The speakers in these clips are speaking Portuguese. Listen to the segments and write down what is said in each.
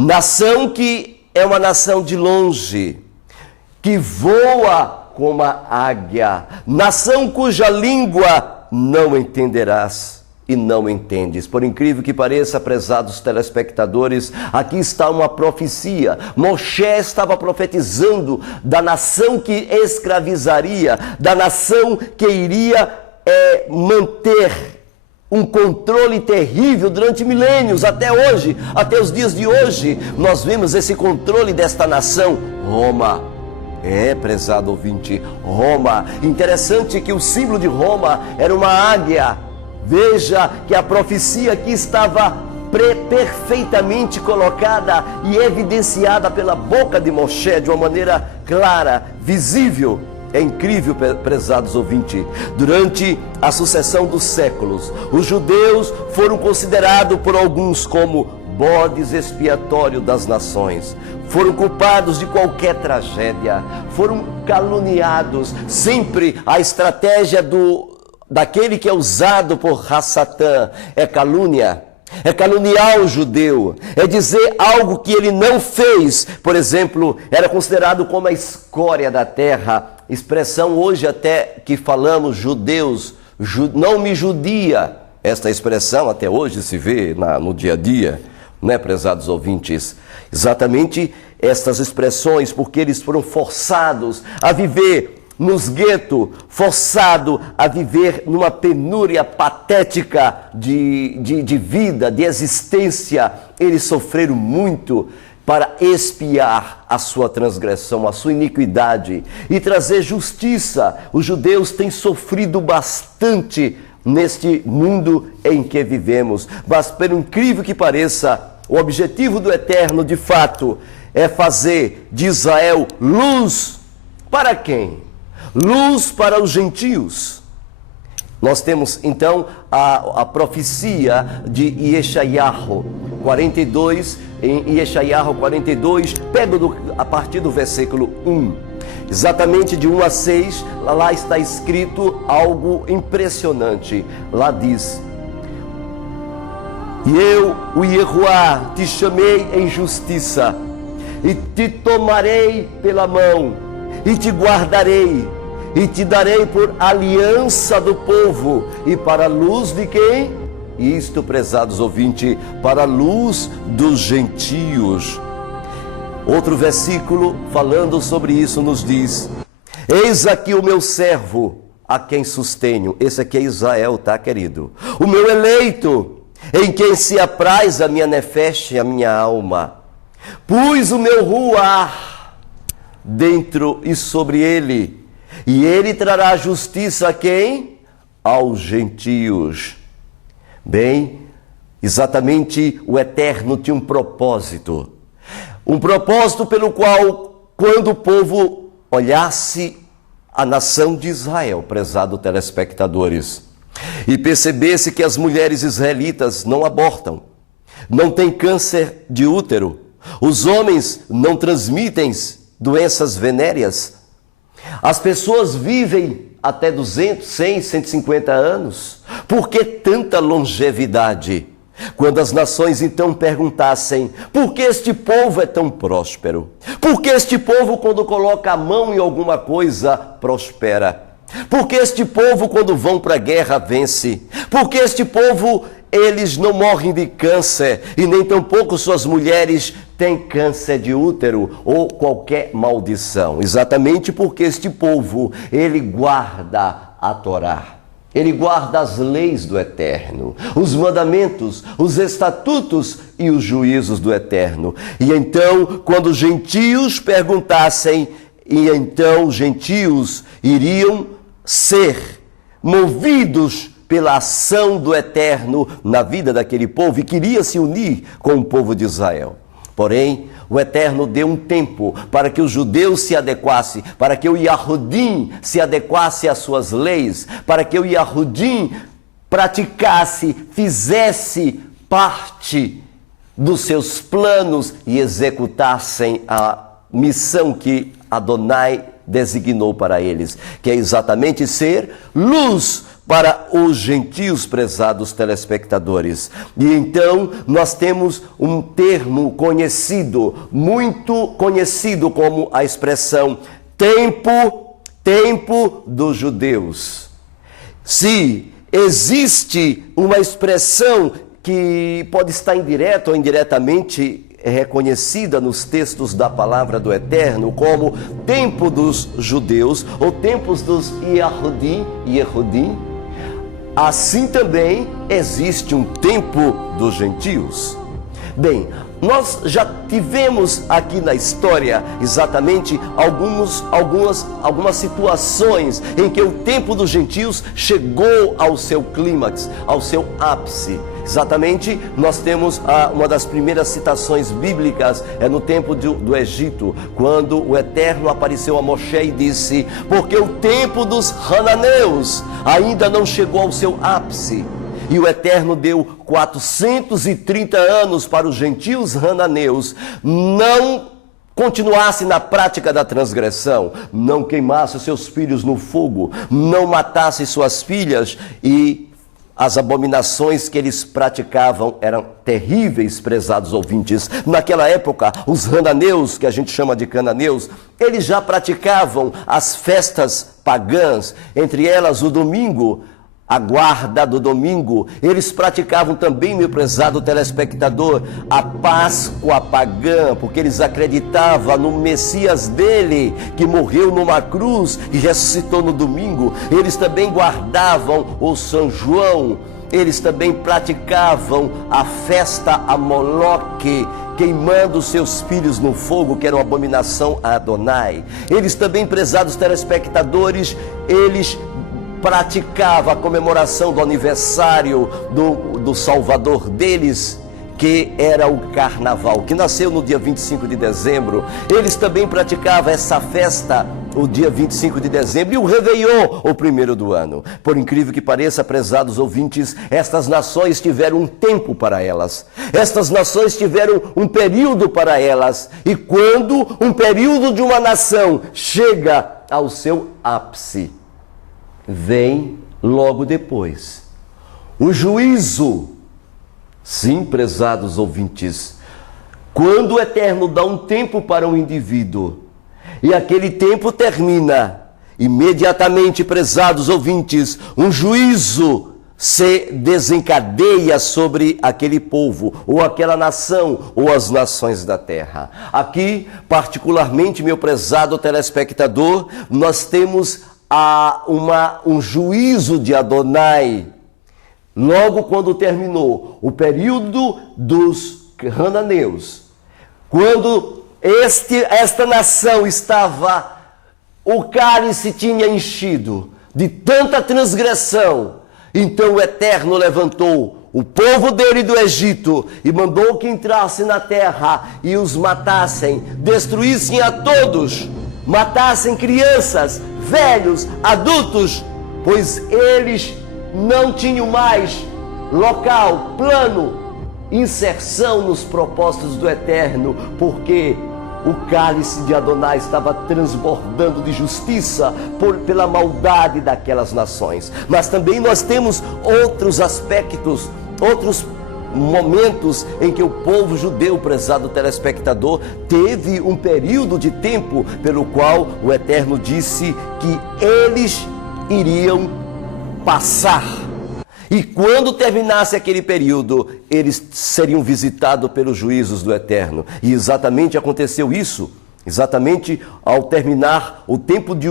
Nação que é uma nação de longe, que voa como a águia, nação cuja língua não entenderás e não entendes. Por incrível que pareça, prezados telespectadores, aqui está uma profecia. Moshe estava profetizando da nação que escravizaria, da nação que iria manter um controle terrível durante milênios, até hoje, até os dias de hoje. Nós vemos esse controle desta nação, Roma. Prezado ouvinte, Roma. Interessante que o símbolo de Roma era uma águia. Veja que a profecia aqui estava perfeitamente colocada e evidenciada pela boca de Moshe de uma maneira clara, visível. É incrível, prezados ouvintes. Durante a sucessão dos séculos, os judeus foram considerados por alguns como bodes expiatórios das nações. Foram culpados de qualquer tragédia, foram caluniados. Sempre a estratégia daquele que é usado por Satã é calúnia. É caluniar o judeu, é dizer algo que ele não fez. Por exemplo, era considerado como a escória da terra. Expressão hoje até que falamos judeus, não me judia. Esta expressão até hoje se vê no dia a dia, né, prezados ouvintes? Exatamente estas expressões, porque eles foram forçados a viver nos guetos, forçado a viver numa penúria patética de vida, de existência. Eles sofreram muito para expiar a sua transgressão, a sua iniquidade e trazer justiça. Os judeus têm sofrido bastante neste mundo em que vivemos. Mas, por incrível que pareça, o objetivo do Eterno, de fato, é fazer de Israel luz para quem? Luz para os gentios. Nós temos então a profecia de Yeshayahu 42, em Yeshayahu 42, pego a partir do versículo 1, exatamente de 1 a 6, lá está escrito algo impressionante. Lá diz: e eu, o Yehoá, te chamei em justiça, e te tomarei pela mão, e te guardarei, e te darei por aliança do povo, e para a luz de quem? Isto, prezados ouvintes, para a luz dos gentios. Outro versículo falando sobre isso nos diz: eis aqui o meu servo, a quem sustenho. Esse aqui é Israel, tá, querido? O meu eleito, em quem se apraz a minha nefesh, a minha alma. Pus o meu ruach dentro e sobre ele, e ele trará justiça a quem? Aos gentios. Bem, exatamente o Eterno tinha um propósito pelo qual, quando o povo olhasse a nação de Israel, prezado telespectadores, e percebesse que as mulheres israelitas não abortam, não têm câncer de útero, os homens não transmitem doenças venéreas, as pessoas vivem até 200, 100, 150 anos. Por que tanta longevidade? Quando as nações então perguntassem: por que este povo é tão próspero? Por que este povo, quando coloca a mão em alguma coisa, prospera? Por que este povo, quando vão para a guerra, vence? Por que este povo, eles não morrem de câncer, e nem tampouco suas mulheres têm câncer de útero ou qualquer maldição? Exatamente porque este povo, ele guarda a Torá. Ele guarda as leis do Eterno, os mandamentos, os estatutos e os juízos do Eterno. E então, quando os gentios perguntassem, e então os gentios iriam ser movidos pela ação do Eterno na vida daquele povo, e queria se unir com o povo de Israel. Porém, o Eterno deu um tempo para que os judeus se adequassem, para que o Yahudim se adequasse às suas leis, para que o Yahudim praticasse, fizesse parte dos seus planos e executassem a missão que Adonai designou para eles, que é exatamente ser luz para os gentios, prezados telespectadores. E então nós temos um termo conhecido, muito conhecido, como a expressão tempo dos judeus. Se existe uma expressão que pode estar indireta ou indiretamente reconhecida nos textos da palavra do Eterno como tempo dos judeus ou tempos dos Yehudim, assim também existe um tempo dos gentios. Bem, nós já tivemos aqui na história exatamente algumas situações em que o tempo dos gentios chegou ao seu clímax, ao seu ápice. Exatamente, nós temos uma das primeiras citações bíblicas, é no tempo do Egito, quando o Eterno apareceu a Moshe e disse: porque o tempo dos Hananeus ainda não chegou ao seu ápice. E o Eterno deu 430 anos para os gentios hananeus não continuassem na prática da transgressão, não queimassem seus filhos no fogo, não matassem suas filhas, e as abominações que eles praticavam eram terríveis, prezados ouvintes. Naquela época, os hananeus, que a gente chama de cananeus, eles já praticavam as festas pagãs, entre elas o domingo, a guarda do domingo. Eles praticavam também, meu prezado telespectador, a Páscoa pagã, porque eles acreditavam no Messias dele, que morreu numa cruz e ressuscitou no domingo. Eles também guardavam o São João, eles também praticavam a festa a Moloque, queimando seus filhos no fogo, que era uma abominação a Adonai. Eles também, prezados telespectadores, eles praticava a comemoração do aniversário do Salvador deles, que era o Carnaval, que nasceu no dia 25 de dezembro. Eles também praticavam essa festa o dia 25 de dezembro e o Réveillon, o primeiro do ano. Por incrível que pareça, prezados ouvintes, estas nações tiveram um tempo para elas. Estas nações tiveram um período para elas. E quando um período de uma nação chega ao seu ápice, vem logo depois o juízo. Sim, prezados ouvintes, quando o Eterno dá um tempo para um indivíduo e aquele tempo termina, imediatamente, prezados ouvintes, um juízo se desencadeia sobre aquele povo, ou aquela nação, ou as nações da terra. Aqui, particularmente, meu prezado telespectador, nós temos um juízo de Adonai, logo quando terminou o período dos Hananeus, quando esta nação estava, o cálice tinha enchido de tanta transgressão, então o Eterno levantou o povo dele do Egito e mandou que entrassem na terra e os matassem, destruíssem a todos, matassem crianças, velhos, adultos, pois eles não tinham mais local, plano, inserção nos propósitos do Eterno, porque o cálice de Adonai estava transbordando de justiça pela maldade daquelas nações. Mas também nós temos outros aspectos, outros momentos em que o povo judeu, prezado telespectador, teve um período de tempo pelo qual o Eterno disse que eles iriam passar. E quando terminasse aquele período, eles seriam visitados pelos juízos do Eterno. E exatamente aconteceu isso. Exatamente ao terminar o tempo de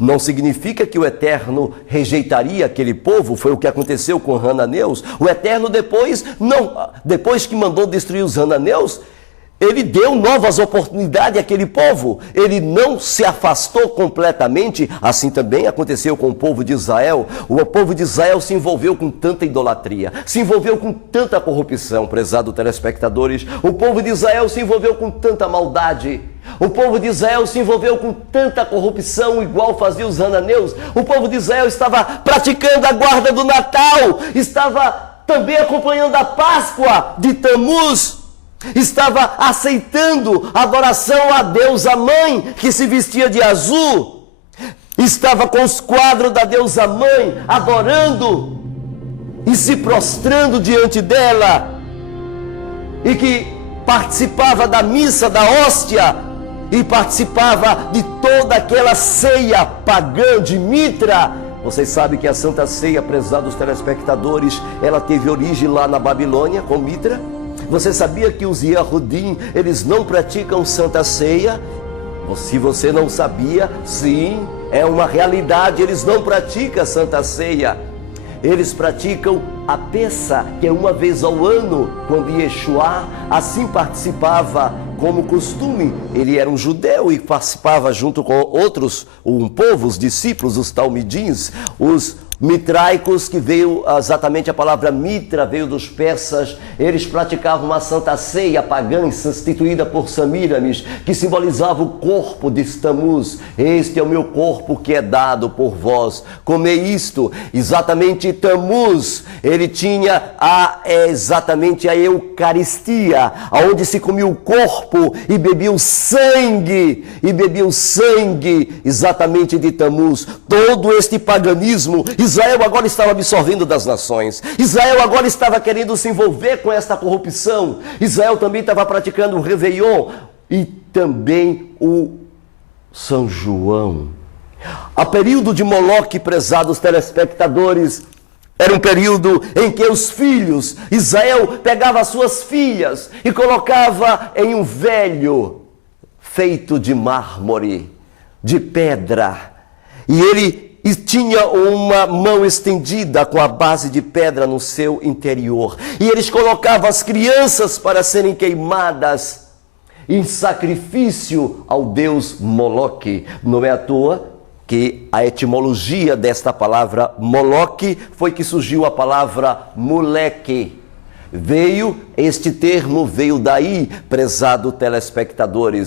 não significa que o Eterno rejeitaria aquele povo. Foi o que aconteceu com Hananeus. O Eterno depois que mandou destruir os Hananeus, ele deu novas oportunidades àquele povo. Ele não se afastou completamente. Assim também aconteceu com o povo de Israel. O povo de Israel se envolveu com tanta idolatria, se envolveu com tanta corrupção, prezados telespectadores. O povo de Israel se envolveu com tanta maldade. O povo de Israel se envolveu com tanta corrupção, igual faziam os hananeus. O povo de Israel estava praticando a guarda do Natal, estava também acompanhando a Páscoa de Tamuz, estava aceitando a adoração a Deus, a mãe que se vestia de azul. estava com os quadros da deusa mãe, adorando e se prostrando diante dela, e que participava da missa, da hóstia, e participava de toda aquela ceia pagã de Mitra. Vocês sabem que a Santa Ceia, prezados telespectadores, ela teve origem lá na Babilônia, com Mitra. Você sabia que os Yahudim, eles não praticam Santa Ceia? Se você não sabia, sim, é uma realidade, eles não praticam Santa Ceia. Eles praticam a Pessa, que é uma vez ao ano, quando Yeshua assim participava como costume. Ele era um judeu e participava junto com outros, um povo, os discípulos, os talmidins, os mitraicos, que veio exatamente a palavra mitra, veio dos persas. Eles praticavam uma santa ceia pagã instituída por Samiramis, que simbolizava o corpo de Tammuz. Este é o meu corpo que é dado por vós, comei isto. Exatamente Tammuz, ele tinha exatamente a Eucaristia, onde se comia o corpo e bebia o sangue, exatamente de Tammuz. Todo este paganismo, Israel agora estava absorvendo das nações. Israel agora estava querendo se envolver com esta corrupção. Israel também estava praticando o Réveillon e também o São João. A período de Moloque, prezados telespectadores, era um período em que os filhos, Israel pegava as suas filhas e colocava em um velho feito de mármore, de pedra, e ele tinha uma mão estendida com a base de pedra no seu interior. E eles colocavam as crianças para serem queimadas em sacrifício ao deus Moloque. Não é à toa que a etimologia desta palavra Moloque foi que surgiu a palavra moleque. Este termo veio daí, prezado telespectadores.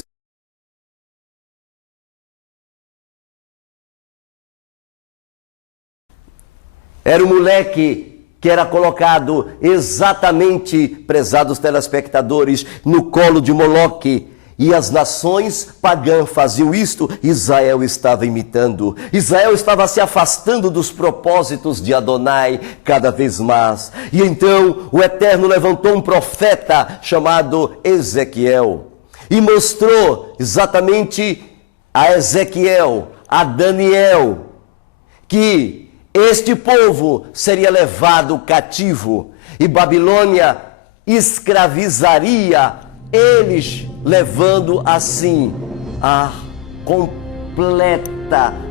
Era um moleque que era colocado exatamente, prezados telespectadores, no colo de Moloque. E as nações pagãs faziam isto, Israel estava imitando. Israel estava se afastando dos propósitos de Adonai cada vez mais. E então o Eterno levantou um profeta chamado Ezequiel e mostrou exatamente a Ezequiel, a Daniel, que este povo seria levado cativo e Babilônia escravizaria eles, levando assim a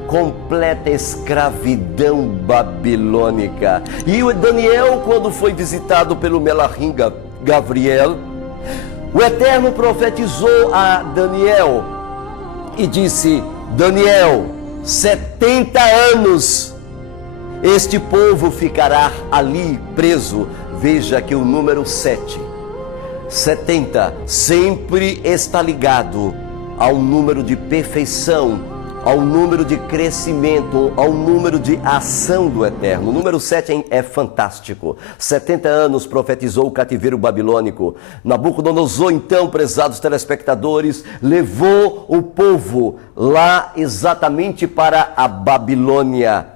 completa escravidão babilônica. E o Daniel, quando foi visitado pelo Melahim Gabriel, o Eterno profetizou a Daniel e disse: Daniel, 70 anos este povo ficará ali preso. Veja que o número 70 sempre está ligado ao número de perfeição, ao número de crescimento, ao número de ação do Eterno. O número 7 é fantástico. 70 anos profetizou o cativeiro babilônico. Nabucodonosor, então, prezados telespectadores, levou o povo lá exatamente para a Babilônia.